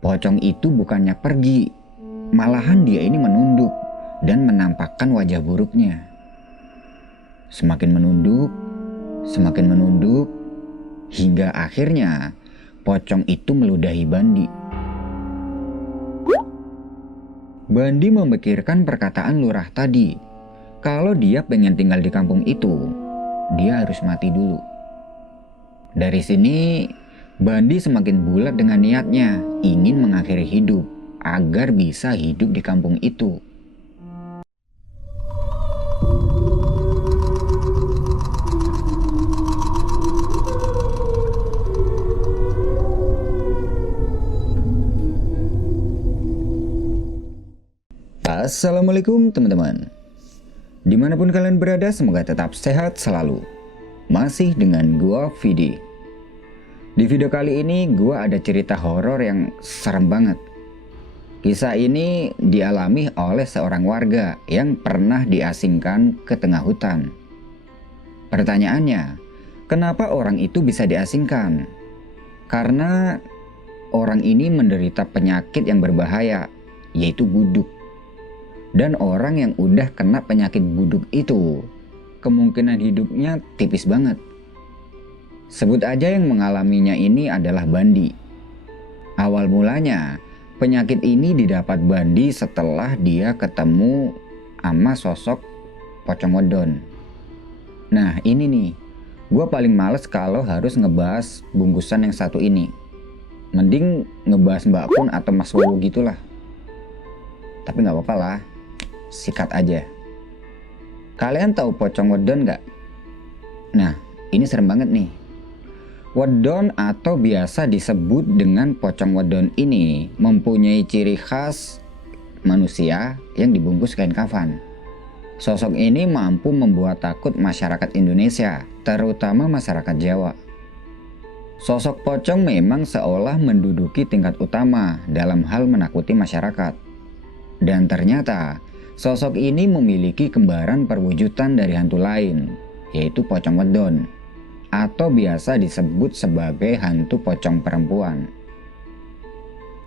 Pocong itu bukannya pergi, malahan dia ini menunduk dan menampakkan wajah buruknya. Semakin menunduk, hingga akhirnya pocong itu meludahi Bandi. Bandi memikirkan perkataan lurah tadi. Kalau dia pengen tinggal di kampung itu, dia harus mati dulu. Dari sini, Bandi semakin bulat dengan niatnya ingin mengakhiri hidup agar bisa hidup di kampung itu. Assalamualaikum teman-teman. Dimanapun kalian berada, semoga tetap sehat selalu. Masih dengan gua Vidi. Di video kali ini gua ada cerita horor yang serem banget. Kisah ini dialami oleh seorang warga yang pernah diasingkan ke tengah hutan. Pertanyaannya, kenapa orang itu bisa diasingkan? Karena orang ini menderita penyakit yang berbahaya, yaitu buduk. Dan orang yang udah kena penyakit buduk itu, kemungkinan hidupnya tipis banget. Sebut aja yang mengalaminya ini adalah Bandi. Awal mulanya, penyakit ini didapat Bandi setelah dia ketemu sama sosok pocong wedon. Nah ini nih, gue paling males kalau harus ngebahas bungkusan yang satu ini. Mending ngebahas Mbak Pun atau Mas Wowo gitulah. Tapi gak apa-apa lah, sikat aja. Kalian tahu pocong wedon gak? Nah ini serem banget nih. Wedon atau biasa disebut dengan pocong wedon ini mempunyai ciri khas manusia yang dibungkus kain kafan. Sosok ini mampu membuat takut masyarakat Indonesia, terutama masyarakat Jawa. Sosok pocong memang seolah menduduki tingkat utama dalam hal menakuti masyarakat. Dan ternyata sosok ini memiliki kembaran perwujudan dari hantu lain, yaitu pocong wedon, atau biasa disebut sebagai hantu pocong perempuan.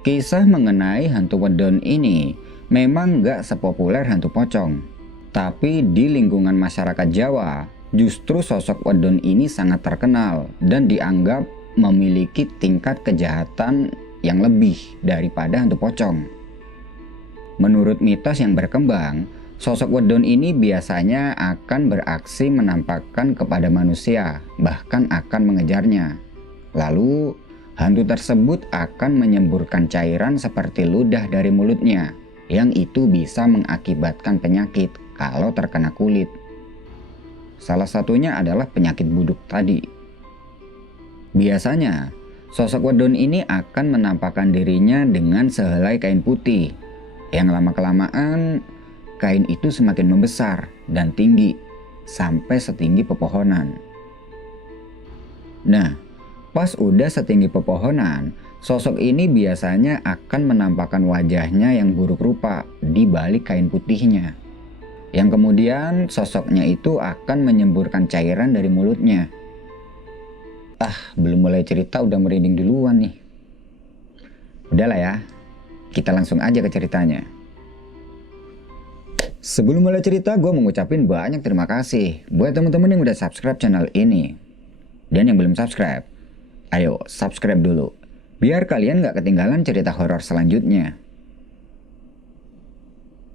Kisah mengenai hantu wedon ini memang gak sepopuler hantu pocong, tapi di lingkungan masyarakat Jawa, justru sosok wedon ini sangat terkenal dan dianggap memiliki tingkat kejahatan yang lebih daripada hantu pocong. Menurut mitos yang berkembang, sosok wedon ini biasanya akan beraksi menampakkan kepada manusia, bahkan akan mengejarnya. Lalu, hantu tersebut akan menyemburkan cairan seperti ludah dari mulutnya, yang itu bisa mengakibatkan penyakit kalau terkena kulit. Salah satunya adalah penyakit buduk tadi. Biasanya, sosok wedon ini akan menampakkan dirinya dengan sehelai kain putih, yang lama-kelamaan kain itu semakin membesar dan tinggi sampai setinggi pepohonan. Nah, pas udah setinggi pepohonan, sosok ini biasanya akan menampakkan wajahnya yang buruk rupa di balik kain putihnya. Yang kemudian sosoknya itu akan menyemburkan cairan dari mulutnya. Belum mulai cerita udah merinding duluan nih. Udahlah ya, kita langsung aja ke ceritanya. Sebelum mulai cerita, gue mau ngucapin banyak terima kasih buat teman-teman yang udah subscribe channel ini. Dan yang belum subscribe, ayo subscribe dulu, biar kalian gak ketinggalan cerita horor selanjutnya.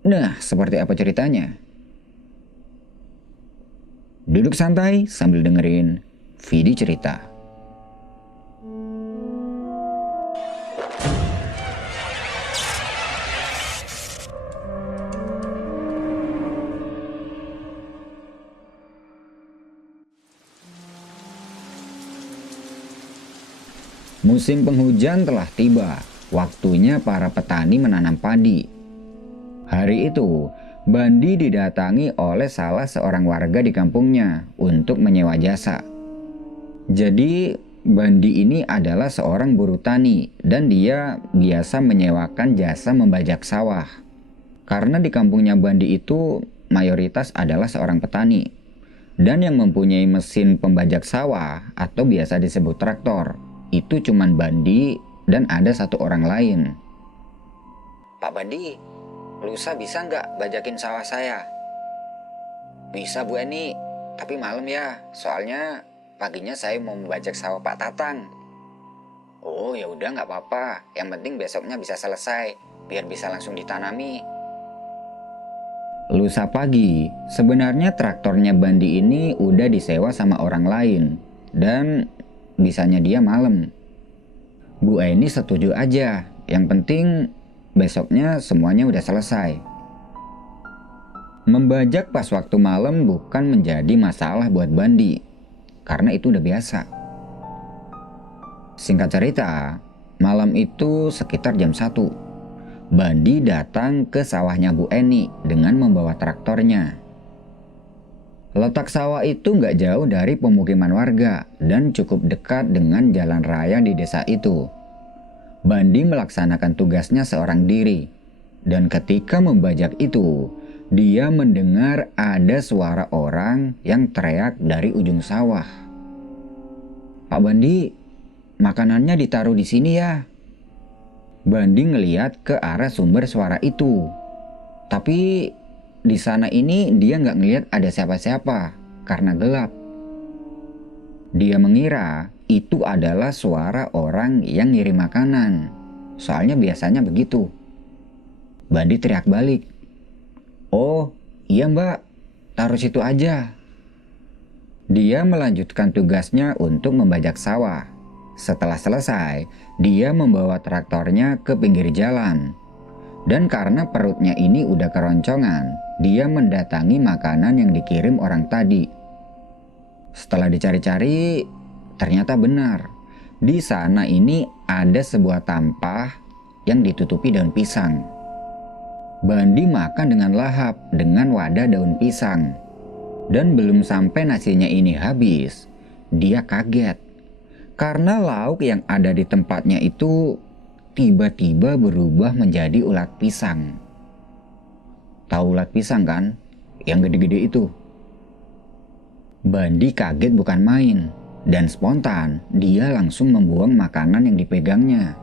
Nah, seperti apa ceritanya? Duduk santai sambil dengerin Vidi cerita. Musim penghujan telah tiba, waktunya para petani menanam padi. Hari itu, Bandi didatangi oleh salah seorang warga di kampungnya untuk menyewa jasa. Jadi, Bandi ini adalah seorang buruh tani dan dia biasa menyewakan jasa membajak sawah. Karena di kampungnya Bandi itu mayoritas adalah seorang petani. Dan yang mempunyai mesin pembajak sawah atau biasa disebut traktor, itu cuman Bandi dan ada satu orang lain. "Pak Bandi, lusa bisa nggak bajakin sawah saya?" "Bisa Bu Eni, tapi malam ya, soalnya paginya saya mau membajak sawah Pak Tatang." "Oh ya udah nggak apa-apa, yang penting besoknya bisa selesai, biar bisa langsung ditanami." Lusa pagi, sebenarnya traktornya Bandi ini udah disewa sama orang lain, dan bisanya dia malam. Bu Eni setuju aja, yang penting besoknya semuanya udah selesai. Membajak pas waktu malam bukan menjadi masalah buat Bandi, karena itu udah biasa. Singkat cerita, malam itu sekitar jam 1. Bandi datang ke sawahnya Bu Eni dengan membawa traktornya. Letak sawah itu nggak jauh dari pemukiman warga dan cukup dekat dengan jalan raya di desa itu. Bandi melaksanakan tugasnya seorang diri, dan ketika membajak itu, dia mendengar ada suara orang yang teriak dari ujung sawah. "Pak Bandi, makanannya ditaruh di sini ya." Bandi ngeliat ke arah sumber suara itu. Tapi di sana ini dia nggak ngeliat ada siapa-siapa karena gelap. Dia mengira itu adalah suara orang yang ngirim makanan. Soalnya biasanya begitu. Bandi teriak balik. "Oh iya mbak, taruh situ aja." Dia melanjutkan tugasnya untuk membajak sawah. Setelah selesai, dia membawa traktornya ke pinggir jalan. Dan karena perutnya ini udah keroncongan, dia mendatangi makanan yang dikirim orang tadi. Setelah dicari-cari, ternyata benar. Di sana ini ada sebuah tampah yang ditutupi daun pisang. Bandi makan dengan lahap dengan wadah daun pisang. Dan belum sampai nasinya ini habis, dia kaget. Karena lauk yang ada di tempatnya itu tiba-tiba berubah menjadi ulat pisang. Tahu ulat pisang kan? Yang gede-gede itu. Bandi kaget bukan main, dan spontan dia langsung membuang makanan yang dipegangnya.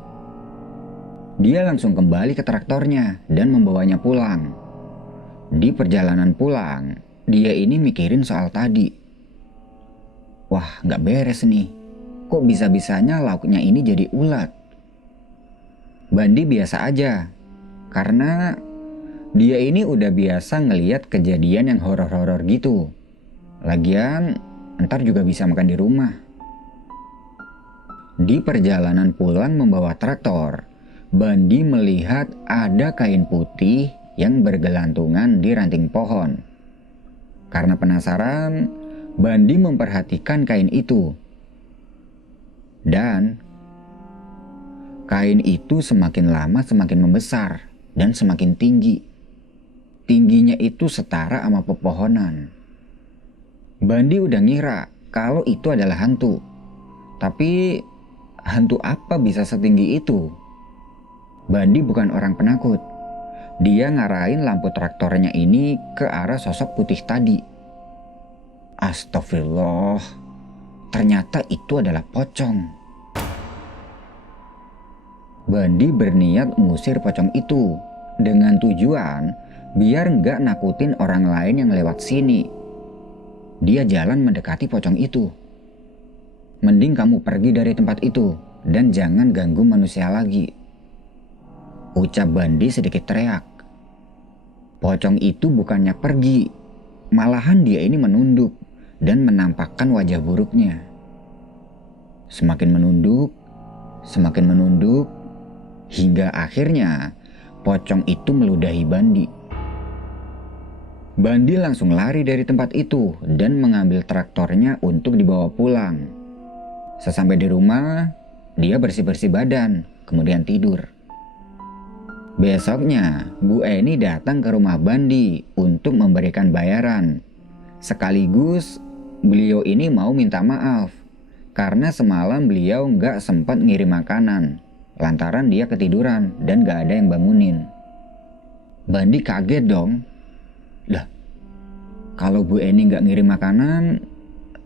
Dia langsung kembali ke traktornya dan membawanya pulang. Di perjalanan pulang, dia ini mikirin soal tadi. Wah, nggak beres nih. Kok bisa-bisanya lauknya ini jadi ulat? Bandi biasa aja, karena dia ini udah biasa ngeliat kejadian yang horor-horor gitu. Lagian, ntar juga bisa makan di rumah. Di perjalanan pulang membawa traktor, Bandi melihat ada kain putih yang bergelantungan di ranting pohon. Karena penasaran, Bandi memperhatikan kain itu. Dan kain itu semakin lama semakin membesar dan semakin tinggi. Tingginya itu setara sama pepohonan. Bandi udah ngira kalau itu adalah hantu. Tapi hantu apa bisa setinggi itu? Bandi bukan orang penakut. Dia ngarahin lampu traktornya ini ke arah sosok putih tadi. Astagfirullah. Ternyata itu adalah pocong. Bandi berniat mengusir pocong itu dengan tujuan biar nggak nakutin orang lain yang lewat sini. Dia jalan mendekati pocong itu. "Mending kamu pergi dari tempat itu dan jangan ganggu manusia lagi," ucap Bandi sedikit teriak. Pocong itu bukannya pergi, malahan dia ini menunduk dan menampakkan wajah buruknya. Semakin menunduk, hingga akhirnya pocong itu meludahi Bandi. Bandi langsung lari dari tempat itu dan mengambil traktornya untuk dibawa pulang. Sesampai di rumah, dia bersih-bersih badan, kemudian tidur. Besoknya, Bu Eni datang ke rumah Bandi untuk memberikan bayaran. Sekaligus beliau ini mau minta maaf karena semalam beliau nggak sempat ngirim makanan lantaran dia ketiduran dan nggak ada yang bangunin. Bandi kaget dong. Lah, kalau Bu Eni nggak ngirim makanan,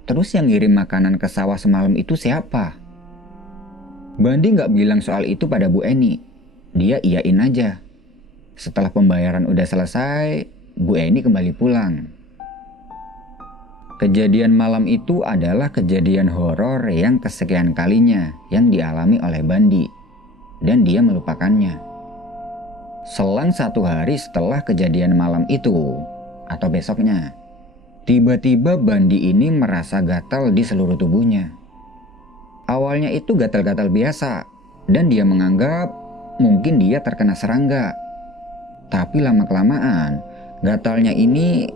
terus yang ngirim makanan ke sawah semalam itu siapa? Bandi nggak bilang soal itu pada Bu Eni. Dia iyain aja. Setelah pembayaran udah selesai, Bu Eni kembali pulang. Kejadian malam itu adalah kejadian horor yang kesekian kalinya yang dialami oleh Bandi, dan dia melupakannya. Selang 1 hari setelah kejadian malam itu, atau besoknya, tiba-tiba Bandi ini merasa gatal di seluruh tubuhnya. Awalnya itu gatal-gatal biasa, dan dia menganggap mungkin dia terkena serangga. Tapi lama-kelamaan, gatalnya ini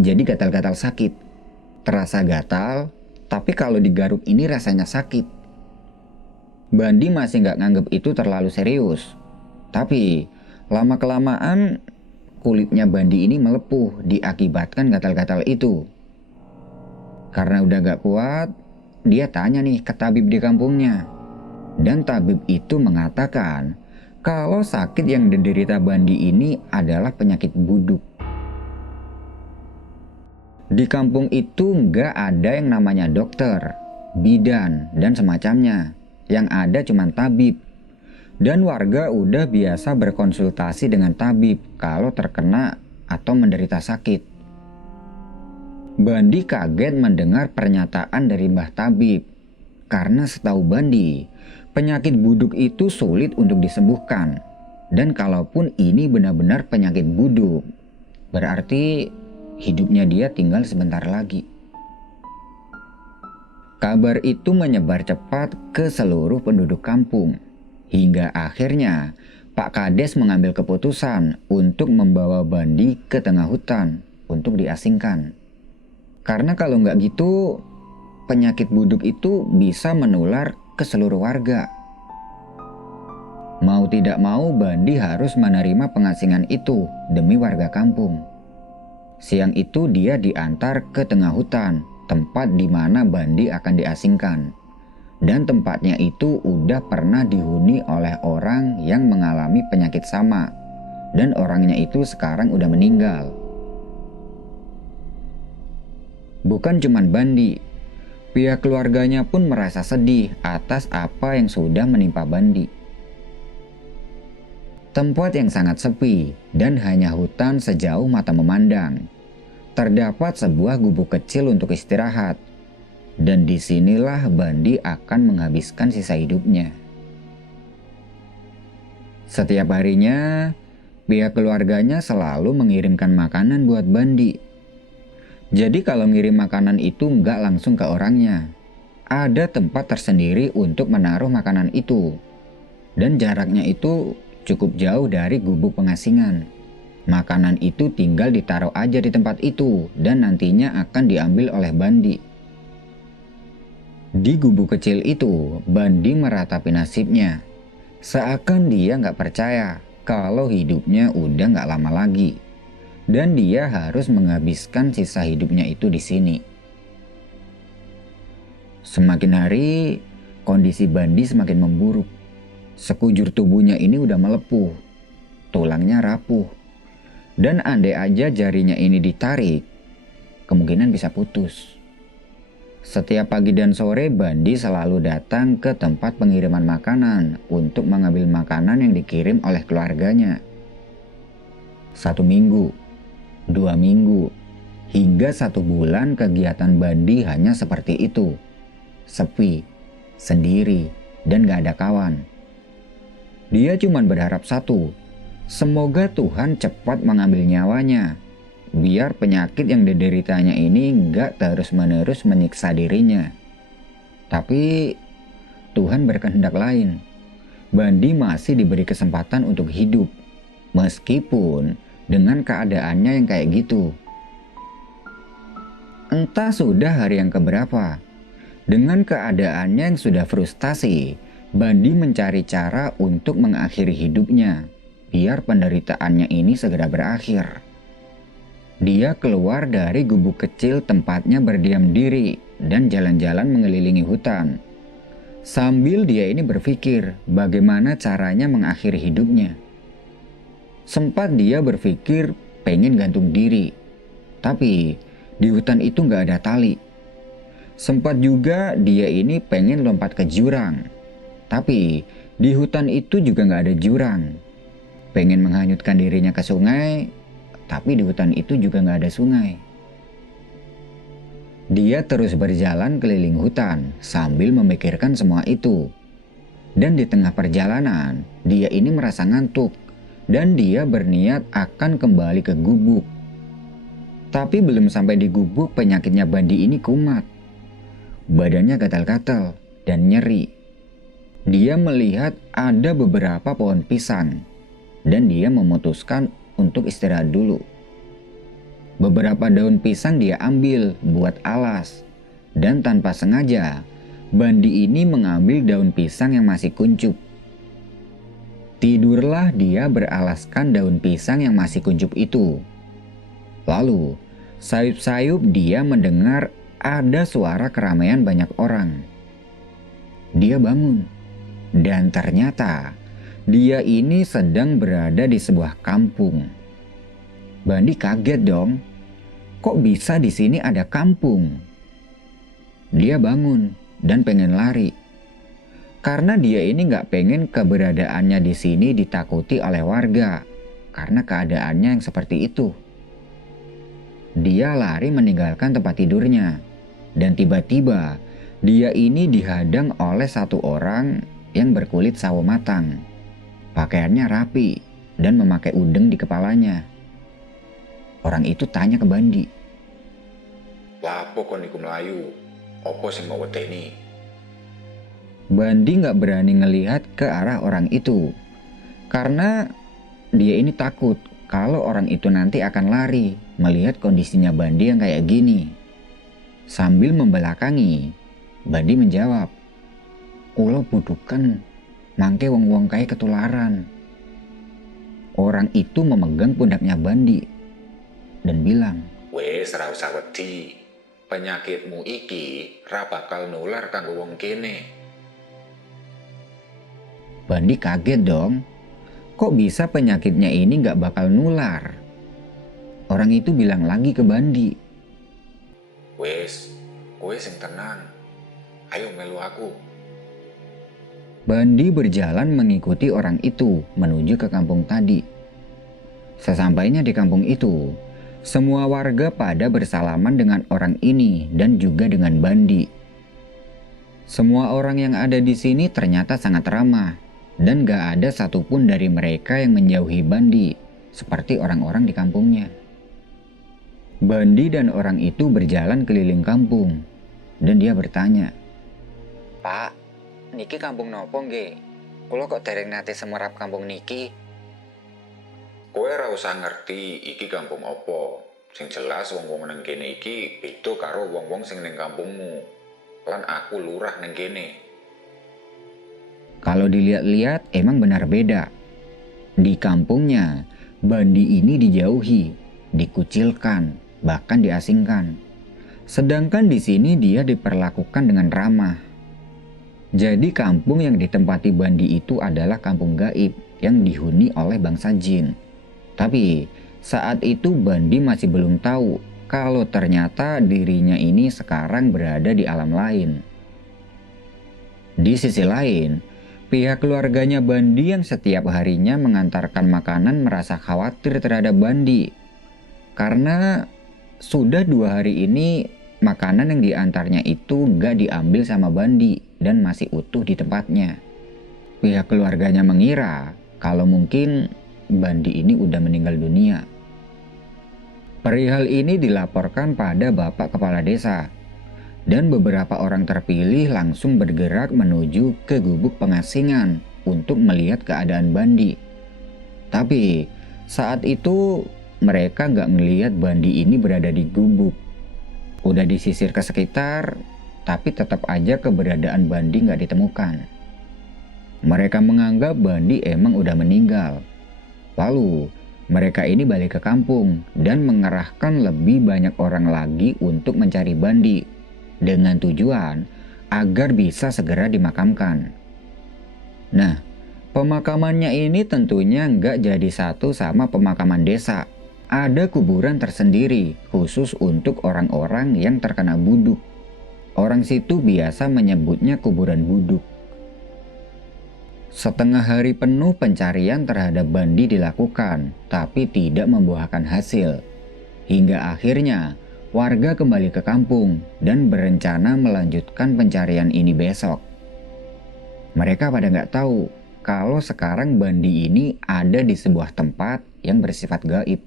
jadi gatal-gatal sakit. Terasa gatal, tapi kalau digaruk ini rasanya sakit. Bandi masih nggak nganggep itu terlalu serius. Tapi lama-kelamaan kulitnya Bandi ini melepuh diakibatkan gatal-gatal itu. Karena udah gak kuat, dia tanya nih ke tabib di kampungnya. Dan tabib itu mengatakan kalau sakit yang diderita Bandi ini adalah penyakit buduk. Di kampung itu nggak ada yang namanya dokter, bidan, dan semacamnya. Yang ada cuma tabib. Dan warga udah biasa berkonsultasi dengan tabib kalau terkena atau menderita sakit. Bandi kaget mendengar pernyataan dari Mbah Tabib. Karena setahu Bandi, penyakit buduk itu sulit untuk disembuhkan. Dan kalaupun ini benar-benar penyakit buduk, berarti hidupnya dia tinggal sebentar lagi. Kabar itu menyebar cepat ke seluruh penduduk kampung. Hingga akhirnya Pak Kades mengambil keputusan untuk membawa Bandi ke tengah hutan untuk diasingkan. Karena kalau nggak gitu, penyakit buduk itu bisa menular ke seluruh warga. Mau tidak mau, Bandi harus menerima pengasingan itu demi warga kampung. Siang itu dia diantar ke tengah hutan, tempat di mana Bandi akan diasingkan. Dan tempatnya itu udah pernah dihuni oleh orang yang mengalami penyakit sama. Dan orangnya itu sekarang udah meninggal. Bukan cuman Bandi, pihak keluarganya pun merasa sedih atas apa yang sudah menimpa Bandi. Tempat yang sangat sepi dan hanya hutan sejauh mata memandang. Terdapat sebuah gubuk kecil untuk istirahat. Dan disinilah Bandi akan menghabiskan sisa hidupnya. Setiap harinya, pihak keluarganya selalu mengirimkan makanan buat Bandi. Jadi kalau ngirim makanan itu nggak langsung ke orangnya. Ada tempat tersendiri untuk menaruh makanan itu. Dan jaraknya itu cukup jauh dari gubuk pengasingan. Makanan itu tinggal ditaruh aja di tempat itu dan nantinya akan diambil oleh Bandi. Di gubuk kecil itu, Bandi meratapi nasibnya. Seakan dia nggak percaya kalau hidupnya udah nggak lama lagi. Dan dia harus menghabiskan sisa hidupnya itu di sini. Semakin hari, kondisi Bandi semakin memburuk. Sekujur tubuhnya ini udah melepuh, tulangnya rapuh. Dan andai aja jarinya ini ditarik, kemungkinan bisa putus. Setiap pagi dan sore Bandi selalu datang ke tempat pengiriman makanan untuk mengambil makanan yang dikirim oleh keluarganya. 1 minggu, 2 minggu, hingga 1 bulan kegiatan Bandi hanya seperti itu. Sepi, sendiri, dan gak ada kawan. Dia cuma berharap satu, semoga Tuhan cepat mengambil nyawanya, biar penyakit yang dideritanya ini gak terus-menerus menyiksa dirinya. Tapi Tuhan berkehendak lain. Bandi masih diberi kesempatan untuk hidup, meskipun dengan keadaannya yang kayak gitu. Entah sudah hari yang keberapa, dengan keadaannya yang sudah frustasi, Bandi mencari cara untuk mengakhiri hidupnya, biar penderitaannya ini segera berakhir. Dia keluar dari gubuk kecil tempatnya berdiam diri dan jalan-jalan mengelilingi hutan. Sambil dia ini berpikir bagaimana caranya mengakhiri hidupnya. Sempat dia berpikir pengen gantung diri, tapi di hutan itu gak ada tali. Sempat juga dia ini pengen lompat ke jurang, Tapi di hutan itu juga nggak ada jurang. Pengen menghanyutkan dirinya ke sungai, tapi di hutan itu juga nggak ada sungai. Dia terus berjalan keliling hutan sambil memikirkan semua itu. Dan di tengah perjalanan, dia ini merasa ngantuk dan dia berniat akan kembali ke gubuk. Tapi belum sampai di gubuk, penyakitnya Bandi ini kumat. Badannya gatal-gatal dan nyeri. Dia melihat ada beberapa pohon pisang dan dia memutuskan untuk istirahat dulu. Beberapa daun pisang dia ambil buat alas dan tanpa sengaja Bandi ini mengambil daun pisang yang masih kuncup. Tidurlah dia beralaskan daun pisang yang masih kuncup itu. Lalu, sayup-sayup dia mendengar ada suara keramaian banyak orang. Dia bangun, dan ternyata dia ini sedang berada di sebuah kampung. Bandi kaget dong, kok bisa di sini ada kampung? Dia bangun dan pengen lari. Karena dia ini nggak pengen keberadaannya di sini ditakuti oleh warga, karena keadaannya yang seperti itu. Dia lari meninggalkan tempat tidurnya, dan tiba-tiba dia ini dihadang oleh satu orang yang berkulit sawo matang. Pakaiannya rapi dan memakai udeng di kepalanya. Orang itu tanya ke Bandi. "Lapo kon iku mlayu? Apa sing mau wedeni?" Bandi nggak berani ngelihat ke arah orang itu, karena dia ini takut kalau orang itu nanti akan lari melihat kondisinya Bandi yang kayak gini. Sambil membelakangi, Bandi menjawab, "Ulo budukan, mangke wong-wong kae ketularan." Orang itu memegang pundaknya Bandi dan bilang, "Wes ora usah wedi. Penyakitmu iki ra bakal nular kanggo wong kene." Bandi kaget dong, kok bisa penyakitnya ini nggak bakal nular? Orang itu bilang lagi ke Bandi, "Wes, kowe sing tenang. Ayo melu aku." Bandi berjalan mengikuti orang itu menuju ke kampung tadi. Sesampainya di kampung itu, semua warga pada bersalaman dengan orang ini dan juga dengan Bandi. Semua orang yang ada di sini ternyata sangat ramah dan gak ada satupun dari mereka yang menjauhi Bandi seperti orang-orang di kampungnya. Bandi dan orang itu berjalan keliling kampung dan dia bertanya, "Pak, niki kampung nopo nggih? Kula kok dereng nate semerap kampung niki?" "Kowe ora usah ngerti iki kampung apa. Sing jelas wong-wong nang kene iki beda karo wong-wong sing ning kampungmu. Lan aku lurah ning kene." Kalau dilihat-lihat emang benar beda. Di kampungnya, Bandi ini dijauhi, dikucilkan, bahkan diasingkan. Sedangkan di sini dia diperlakukan dengan ramah. Jadi kampung yang ditempati Bandi itu adalah kampung gaib yang dihuni oleh bangsa jin. Tapi saat itu Bandi masih belum tahu kalau ternyata dirinya ini sekarang berada di alam lain. Di sisi lain, pihak keluarganya Bandi yang setiap harinya mengantarkan makanan merasa khawatir terhadap Bandi. Karena sudah 2 hari ini makanan yang diantarnya itu gak diambil sama Bandi dan masih utuh di tempatnya. Pihak keluarganya mengira kalau mungkin Bandi ini udah meninggal dunia. Perihal ini dilaporkan pada Bapak Kepala Desa. Dan beberapa orang terpilih langsung bergerak menuju ke gubuk pengasingan untuk melihat keadaan Bandi. Tapi saat itu mereka nggak ngelihat Bandi ini berada di gubuk. Udah disisir ke sekitar, tapi tetap aja keberadaan Bandi nggak ditemukan. Mereka menganggap Bandi emang udah meninggal. Lalu mereka ini balik ke kampung dan mengerahkan lebih banyak orang lagi untuk mencari Bandi, dengan tujuan agar bisa segera dimakamkan. Nah, pemakamannya ini tentunya nggak jadi satu sama pemakaman desa. Ada kuburan tersendiri khusus untuk orang-orang yang terkena buduk. Orang situ biasa menyebutnya kuburan buduk. Setengah hari penuh pencarian terhadap Bandi dilakukan, tapi tidak membuahkan hasil. Hingga akhirnya warga kembali ke kampung dan berencana melanjutkan pencarian ini besok. Mereka pada nggak tahu kalau sekarang Bandi ini ada di sebuah tempat yang bersifat gaib.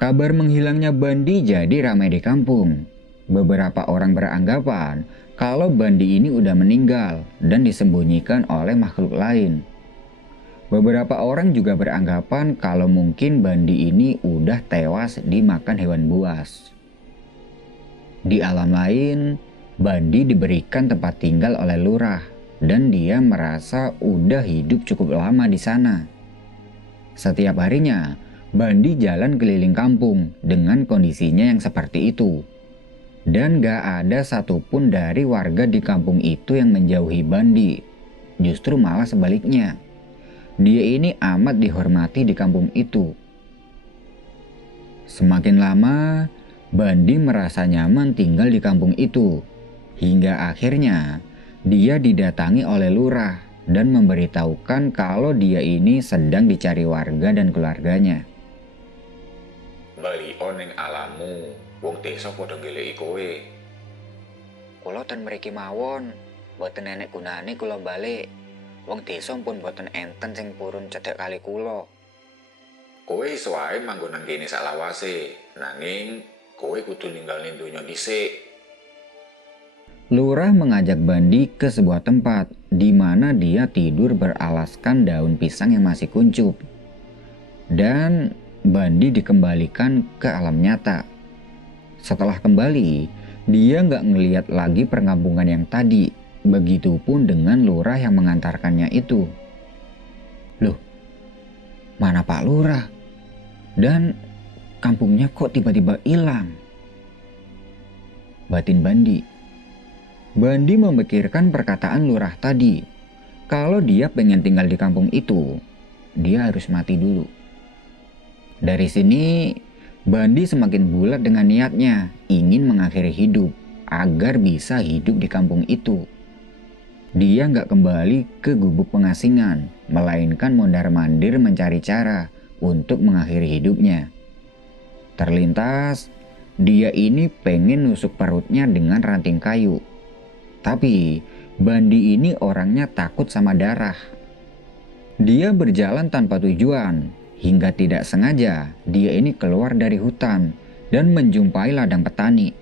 Kabar menghilangnya Bandi jadi ramai di kampung. Beberapa orang beranggapan kalau Bandi ini udah meninggal dan disembunyikan oleh makhluk lain. Beberapa orang juga beranggapan kalau mungkin Bandi ini udah tewas dimakan hewan buas. Di alam lain, Bandi diberikan tempat tinggal oleh lurah dan dia merasa udah hidup cukup lama di sana. Setiap harinya, Bandi jalan keliling kampung dengan kondisinya yang seperti itu. Dan gak ada satupun dari warga di kampung itu yang menjauhi Bandi. Justru malah sebaliknya. Dia ini amat dihormati di kampung itu. Semakin lama, Bandi merasa nyaman tinggal di kampung itu. Hingga akhirnya, dia didatangi oleh lurah dan memberitahukan kalau dia ini sedang dicari warga dan keluarganya. Bali ning alamu, wong desa padha ngeleki kowe. Kula ten mriki mawon, boten enek gunane kula balik. Wong desa pun boten enten sing purun cedhak kali kula. Kowe iso wae manggon nang kene salawase, nanging kowe kudu ninggalin donya dhisik. Lurah mengajak Bandi ke sebuah tempat di mana dia tidur beralaskan daun pisang yang masih kuncup. Dan Bandi dikembalikan ke alam nyata. Setelah kembali, dia nggak ngeliat lagi perkampungan yang tadi. Begitupun dengan lurah yang mengantarkannya itu. Loh, mana Pak Lurah? Dan kampungnya kok tiba-tiba hilang? Batin Bandi. Bandi memikirkan perkataan lurah tadi. Kalau dia pengen tinggal di kampung itu, dia harus mati dulu. Dari sini, Bandi semakin bulat dengan niatnya ingin mengakhiri hidup agar bisa hidup di kampung itu. Dia nggak kembali ke gubuk pengasingan, melainkan mondar-mandir mencari cara untuk mengakhiri hidupnya. Terlintas, dia ini pengen nusuk perutnya dengan ranting kayu. Tapi, Bandi ini orangnya takut sama darah. Dia berjalan tanpa tujuan, hingga tidak sengaja dia ini keluar dari hutan dan menjumpai ladang petani.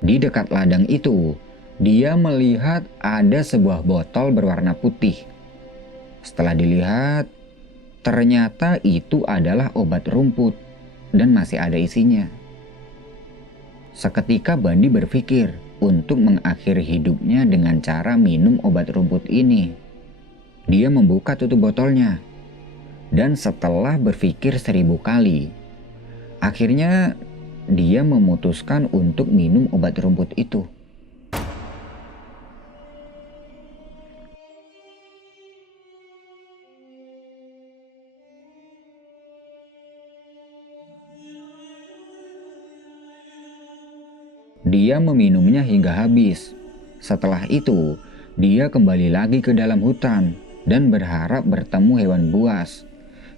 Di dekat ladang itu, dia melihat ada sebuah botol berwarna putih. Setelah dilihat, ternyata itu adalah obat rumput dan masih ada isinya. Seketika Bandi berpikir untuk mengakhiri hidupnya dengan cara minum obat rumput ini. Dia membuka tutup botolnya. Dan setelah berpikir 1000 kali, akhirnya dia memutuskan untuk minum obat rumput itu. Dia meminumnya hingga habis. Setelah itu, dia kembali lagi ke dalam hutan dan berharap bertemu hewan buas.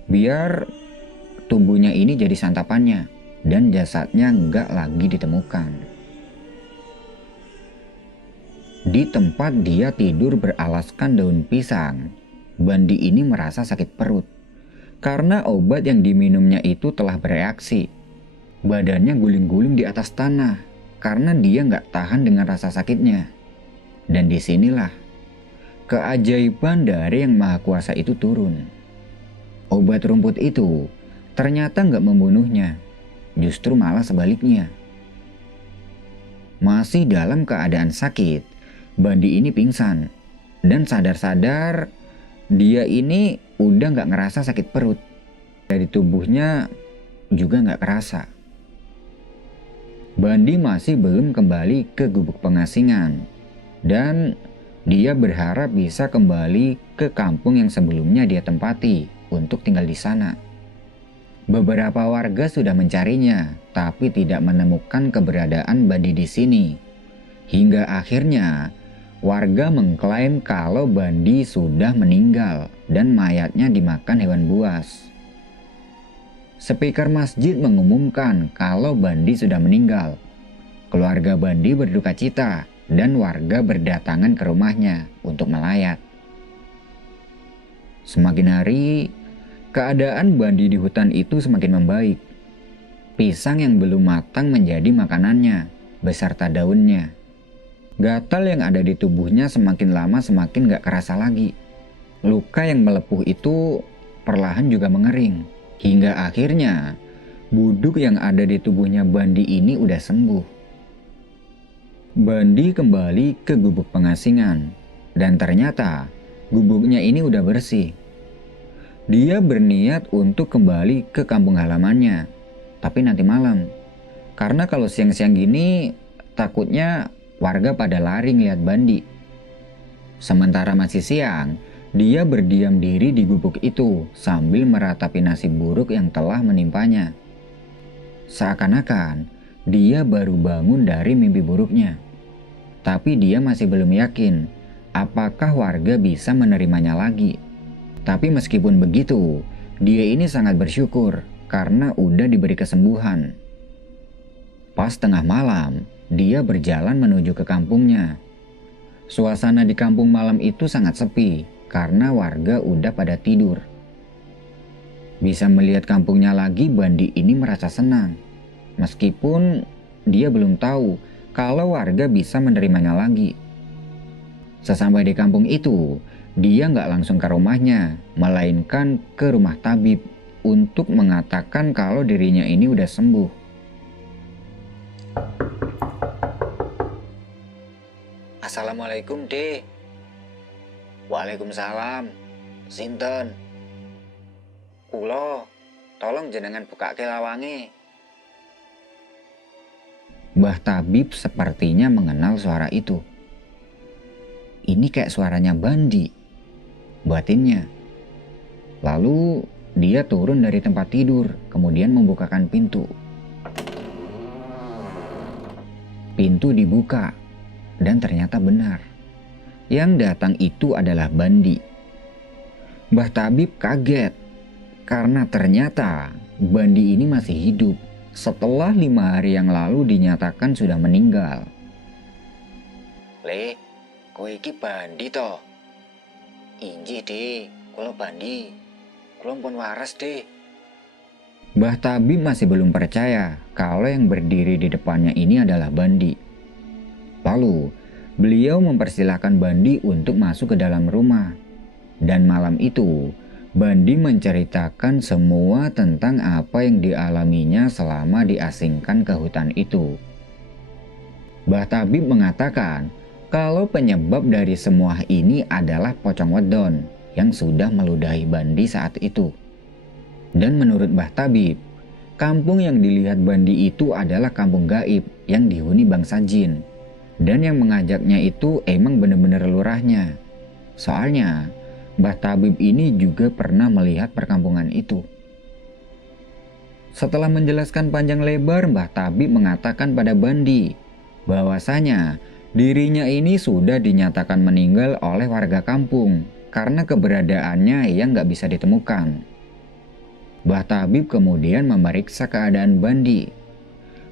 Biar tubuhnya ini jadi santapannya dan jasadnya nggak lagi ditemukan. Di tempat dia tidur beralaskan daun pisang, Bandi ini merasa sakit perut. Karena obat yang diminumnya itu telah bereaksi. Badannya guling-guling di atas tanah karena dia nggak tahan dengan rasa sakitnya. Dan disinilah keajaiban dari Yang Maha Kuasa itu turun. Obat rumput itu ternyata nggak membunuhnya, justru malah sebaliknya. Masih dalam keadaan sakit, Bandi ini pingsan. Dan sadar-sadar, dia ini udah nggak ngerasa sakit perut. Dari tubuhnya juga nggak kerasa. Bandi masih belum kembali ke gubuk pengasingan. Dan dia berharap bisa kembali ke kampung yang sebelumnya dia tempati untuk tinggal di sana. Beberapa warga sudah mencarinya, tapi tidak menemukan keberadaan Bandi di sini. Hingga akhirnya warga mengklaim kalau Bandi sudah meninggal dan mayatnya dimakan hewan buas. Speaker masjid mengumumkan kalau Bandi sudah meninggal. Keluarga Bandi berduka cita dan warga berdatangan ke rumahnya untuk melayat. Semakin hari, keadaan Bandi di hutan itu semakin membaik. Pisang yang belum matang menjadi makanannya, beserta daunnya. Gatal yang ada di tubuhnya semakin lama semakin gak kerasa lagi. Luka yang melepuh itu perlahan juga mengering. Hingga akhirnya, buduk yang ada di tubuhnya Bandi ini udah sembuh. Bandi kembali ke gubuk pengasingan. Dan ternyata, gubuknya ini udah bersih. Dia berniat untuk kembali ke kampung halamannya. Tapi nanti malam. Karena kalau siang-siang gini, takutnya warga pada lari ngeliat Bandi. Sementara masih siang, dia berdiam diri di gubuk itu sambil meratapi nasib buruk yang telah menimpanya. Seakan-akan dia baru bangun dari mimpi buruknya. Tapi dia masih belum yakin apakah warga bisa menerimanya lagi. Tapi meskipun begitu, dia ini sangat bersyukur karena udah diberi kesembuhan. Pas tengah malam, dia berjalan menuju ke kampungnya. Suasana di kampung malam itu sangat sepi karena warga udah pada tidur. Bisa melihat kampungnya lagi, Bandi ini merasa senang. Meskipun dia belum tahu kalau warga bisa menerimanya lagi. Sesampai di kampung itu, dia nggak langsung ke rumahnya, melainkan ke rumah tabib untuk mengatakan kalau dirinya ini udah sembuh. Assalamualaikum, Dek. Waalaikumsalam. Sinten? Kula, tolong jenengan bukake lawange. Mbah Tabib sepertinya mengenal suara itu. Ini kayak suaranya Bandi, batinnya. Lalu dia turun dari tempat tidur, kemudian membukakan pintu. Pintu dibuka, dan ternyata benar. Yang datang itu adalah Bandi. Mbah Tabib kaget, karena ternyata Bandi ini masih hidup setelah 5 hari yang lalu dinyatakan sudah meninggal. Le, kowe iki Bandi to? Injih, Dek, kula Bandi. Kula pun waras, Dek. Mbah Tabib masih belum percaya kalau yang berdiri di depannya ini adalah Bandi. Lalu, beliau mempersilahkan Bandi untuk masuk ke dalam rumah. Dan malam itu, Bandi menceritakan semua tentang apa yang dialaminya selama diasingkan ke hutan itu. Mbah Tabib mengatakan kalau penyebab dari semua ini adalah pocong wedon yang sudah meludahi Bandi saat itu. Dan menurut Mbah Tabib, kampung yang dilihat Bandi itu adalah kampung gaib yang dihuni bangsa jin. Dan yang mengajaknya itu emang benar-benar lurahnya. Soalnya, Mbah Tabib ini juga pernah melihat perkampungan itu. Setelah menjelaskan panjang lebar, Mbah Tabib mengatakan pada Bandi bahwasanya dirinya ini sudah dinyatakan meninggal oleh warga kampung karena keberadaannya yang gak bisa ditemukan. Mbah Tabib kemudian memeriksa keadaan Bandi.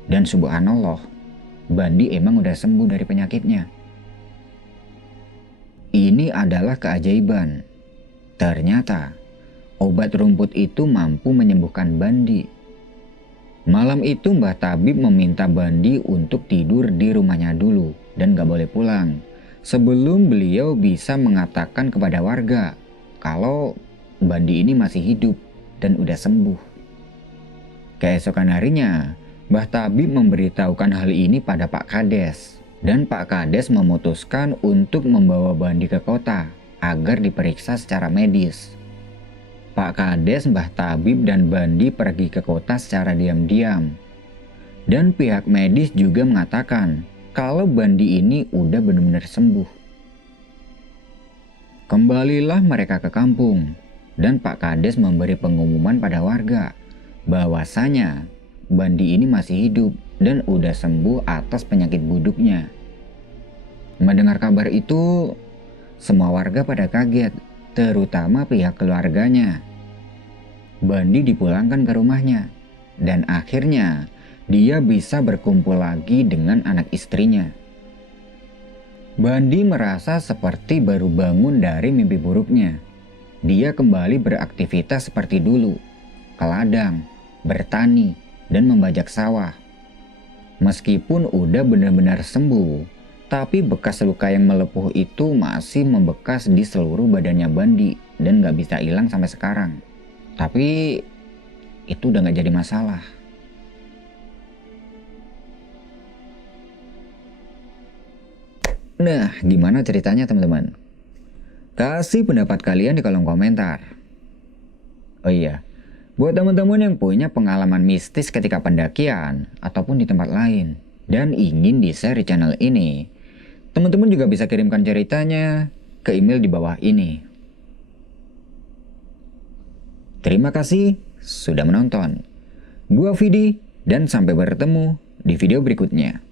Dan subhanallah, Bandi emang udah sembuh dari penyakitnya. Ini adalah keajaiban. Ternyata, obat rumput itu mampu menyembuhkan Bandi. Malam itu Mbah Tabib meminta Bandi untuk tidur di rumahnya dulu dan gak boleh pulang. Sebelum beliau bisa mengatakan kepada warga kalau Bandi ini masih hidup dan udah sembuh. Keesokan harinya, Mbah Tabib memberitahukan hal ini pada Pak Kades, dan Pak Kades memutuskan untuk membawa Bandi ke kota agar diperiksa secara medis. Pak Kades, Mbah Tabib, dan Bandi pergi ke kota secara diam-diam. Dan pihak medis juga mengatakan kalau Bandi ini udah benar-benar sembuh. Kembalilah mereka ke kampung, dan Pak Kades memberi pengumuman pada warga bahwasanya Bandi ini masih hidup dan udah sembuh atas penyakit buduknya. Mendengar kabar itu, semua warga pada kaget, terutama pihak keluarganya. Bandi dipulangkan ke rumahnya, dan akhirnya dia bisa berkumpul lagi dengan anak istrinya. Bandi merasa seperti baru bangun dari mimpi buruknya. Dia kembali beraktivitas seperti dulu, ke ladang, bertani, dan membajak sawah. Meskipun udah benar-benar sembuh, tapi bekas luka yang melepuh itu masih membekas di seluruh badannya Bandi dan gak bisa hilang sampai sekarang. Tapi itu udah gak jadi masalah. Nah, gimana ceritanya teman-teman? Kasih pendapat kalian di kolom komentar. Oh iya, buat teman-teman yang punya pengalaman mistis ketika pendakian ataupun di tempat lain dan ingin di-share di channel ini, teman-teman juga bisa kirimkan ceritanya ke email di bawah ini. Terima kasih sudah menonton. Gua Vidi dan sampai bertemu di video berikutnya.